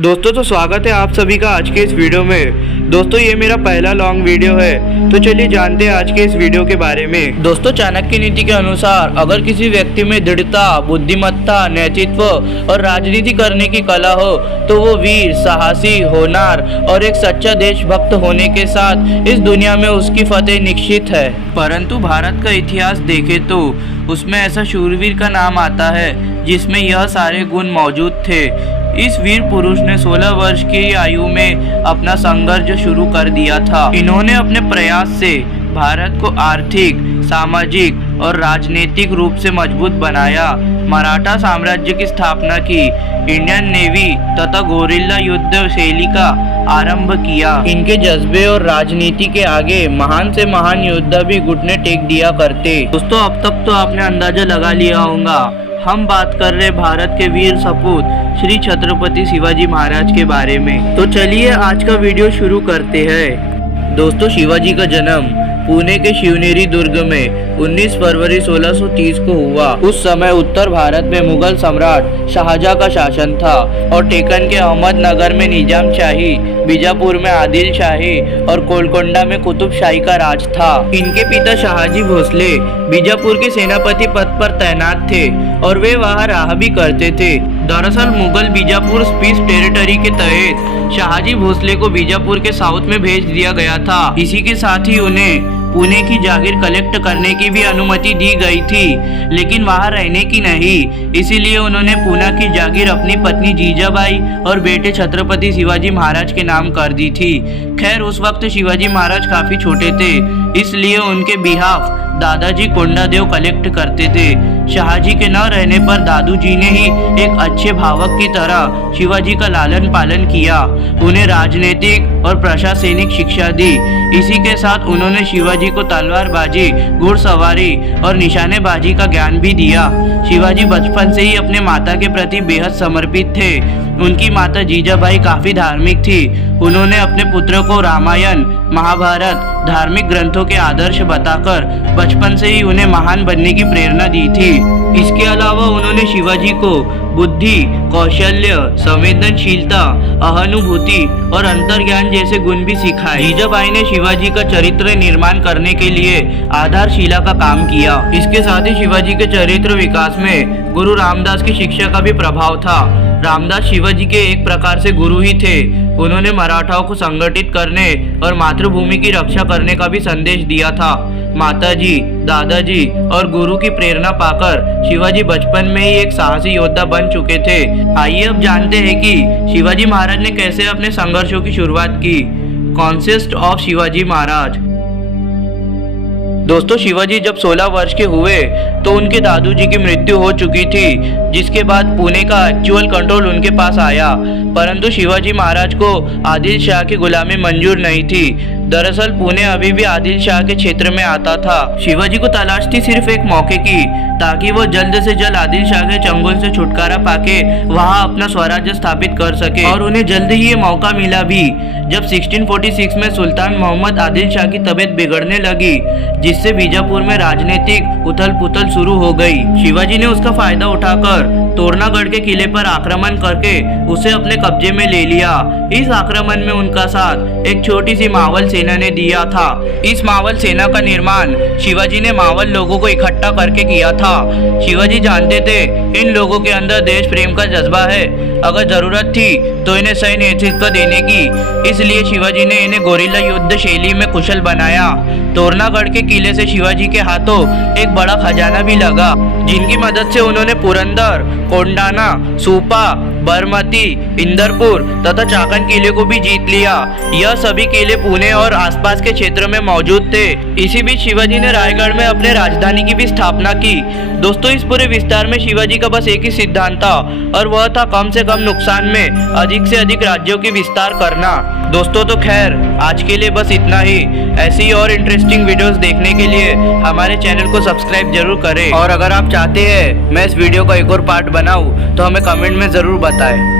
दोस्तों तो स्वागत है आप सभी का आज के इस वीडियो में। दोस्तों ये मेरा पहला लॉन्ग वीडियो है, तो चलिए जानते हैं आज के इस वीडियो के बारे में। दोस्तों चाणक्य नीति के अनुसार अगर किसी व्यक्ति में दृढ़ता, बुद्धिमत्ता, नेतृत्व और राजनीति करने की कला हो तो वो वीर, साहसी, होनहार और एक सच्चा देशभक्त होने के साथ इस दुनिया में उसकी फतेह निश्चित है। परंतु भारत का इतिहास देखे तो उसमें ऐसा शूरवीर का नाम आता है जिसमें यह सारे गुण मौजूद थे। इस वीर पुरुष ने 16 वर्ष की आयु में अपना संघर्ष शुरू कर दिया था। इन्होंने अपने प्रयास से भारत को आर्थिक, सामाजिक और राजनीतिक रूप से मजबूत बनाया, मराठा साम्राज्य की स्थापना की, इंडियन नेवी तथा गोरिल्ला युद्ध शैली का आरंभ किया। इनके जज्बे और राजनीति के आगे महान से महान योद्धा भी घुटने टेक दिया करते। दोस्तों अब तक तो आपने अंदाजा लगा लिया होगा, हम बात कर रहे भारत के वीर सपूत श्री छत्रपति शिवाजी महाराज के बारे में। तो चलिए आज का वीडियो शुरू करते हैं। दोस्तों शिवाजी का जन्म पुणे के शिवनेरी दुर्ग में 19 फरवरी 1630 को हुआ। उस समय उत्तर भारत में मुगल सम्राट शाहजहां का शासन था और टेकन के अहमदनगर में निजाम शाही, बीजापुर में आदिल शाही और गोलकोंडा में कुतुब शाही का राज था। इनके पिता शाहजी भोसले बीजापुर के सेनापति पद पर तैनात थे और वे वहां रहा भी करते थे। दरअसल मुगल बीजापुर पीस टेरिटरी के तहत शाहजी भोसले को बीजापुर के साउथ में भेज दिया गया था। इसी के साथ ही उन्हें पुणे की जागीर कलेक्ट करने की भी अनुमति दी गई थी, लेकिन वहां रहने की नहीं। इसीलिए उन्होंने पुणे की जागीर अपनी पत्नी जीजाबाई और बेटे छत्रपति शिवाजी महाराज के नाम कर दी थी। खैर उस वक्त शिवाजी महाराज काफी छोटे थे, इसलिए उनके बिहाफ दादाजी कोंडादेव कलेक्ट करते थे। शाहजी के न रहने पर दादू जी ने ही एक अच्छे भावक की तरह शिवाजी का लालन पालन किया, उन्हें राजनीतिक और प्रशासनिक शिक्षा दी। इसी के साथ उन्होंने शिवाजी को तलवारबाजी, घुड़सवारी और निशानेबाजी का ज्ञान भी दिया। शिवाजी बचपन से ही अपने माता के प्रति बेहद समर्पित थे। उनकी माता जीजाबाई काफी धार्मिक थी। उन्होंने अपने पुत्र को रामायण, महाभारत, धार्मिक ग्रंथों के आदर्श बताकर बचपन से ही उन्हें महान बनने की प्रेरणा दी थी। इसके अलावा उन्होंने शिवाजी को बुद्धि, कौशल्य, संवेदनशीलता, अहानुभूति और अंतर्ज्ञान जैसे गुण भी सिखाए। जीजाबाई ने शिवाजी का चरित्र निर्माण करने के लिए आधारशिला का काम किया। इसके साथ ही शिवाजी के चरित्र विकास में गुरु रामदास की शिक्षा का भी प्रभाव था। रामदास शिवाजी के एक प्रकार से गुरु ही थे। उन्होंने मराठाओं को संगठित करने और मातृभूमि की रक्षा करने का भी संदेश दिया था। माताजी, दादाजी और गुरु की प्रेरणा पाकर शिवाजी बचपन में ही एक साहसी योद्धा बन चुके थे। आइए अब जानते हैं कि शिवाजी महाराज ने कैसे अपने संघर्षों की शुरुआत की। Concept of Shivaji Maharaj. दोस्तों शिवाजी जब 16 वर्ष के हुए तो उनके दादू जी की मृत्यु हो चुकी थी, जिसके बाद पुणे का एक्चुअल कंट्रोल उनके पास आया। परंतु शिवाजी महाराज को आदिल शाह की गुलामी मंजूर नहीं थी। दरअसल पुणे अभी भी आदिल शाह के क्षेत्र में आता था। शिवाजी को तलाश थी सिर्फ एक मौके की, ताकि वो जल्द से जल्द आदिल शाह के चंगुल से छुटकारा पाके वहां अपना स्वराज्य स्थापित कर सके। और उन्हें जल्द ही ये मौका मिला भी, जब 1646 में सुल्तान मोहम्मद आदिल शाह की तबीयत बिगड़ने लगी, जिससे बीजापुर में राजनीतिक उथल पुथल शुरू हो गई। शिवाजी ने उसका फायदा उठाकर तोरनागढ़ के किले पर आक्रमण करके उसे अपने कब्जे में ले लिया। इस आक्रमण में उनका साथ एक छोटी सी मावल सेना ने दिया था। इस मावल सेना का निर्माण शिवाजी ने मावल लोगों को इकट्ठा करके किया था। शिवाजी जानते थे इन लोगों के अंदर देश प्रेम का जज्बा है, अगर जरूरत थी तो इन्हें सही नेतृत्व देने की। इसलिए शिवाजी ने इन्हें गोरिल्ला युद्ध शैली में कुशल बनाया। तोरनागढ़ के किले से शिवाजी के हाथों एक बड़ा खजाना भी लगा, जिनकी मदद से उन्होंने पुरंदर, कोंडाना, सुपा, बरमती, इंदरपुर तथा चाकन किले को भी जीत लिया। यह सभी किले पुणे और आसपास के क्षेत्र में मौजूद थे। इसी बीच शिवाजी ने रायगढ़ में अपने राजधानी की भी स्थापना की। दोस्तों इस पूरे विस्तार में शिवाजी का बस एक ही सिद्धांत था, और वह था कम से कम नुकसान में अधिक से अधिक राज्यों की विस्तार करना। दोस्तों तो खैर आज के लिए बस इतना ही। ऐसी ही और इंटरेस्टिंग वीडियोस देखने के लिए हमारे चैनल को सब्सक्राइब जरूर करें, और अगर आप चाहते हैं मैं इस वीडियो का एक और पार्ट बनाऊं तो हमें कमेंट में जरूर बताएं।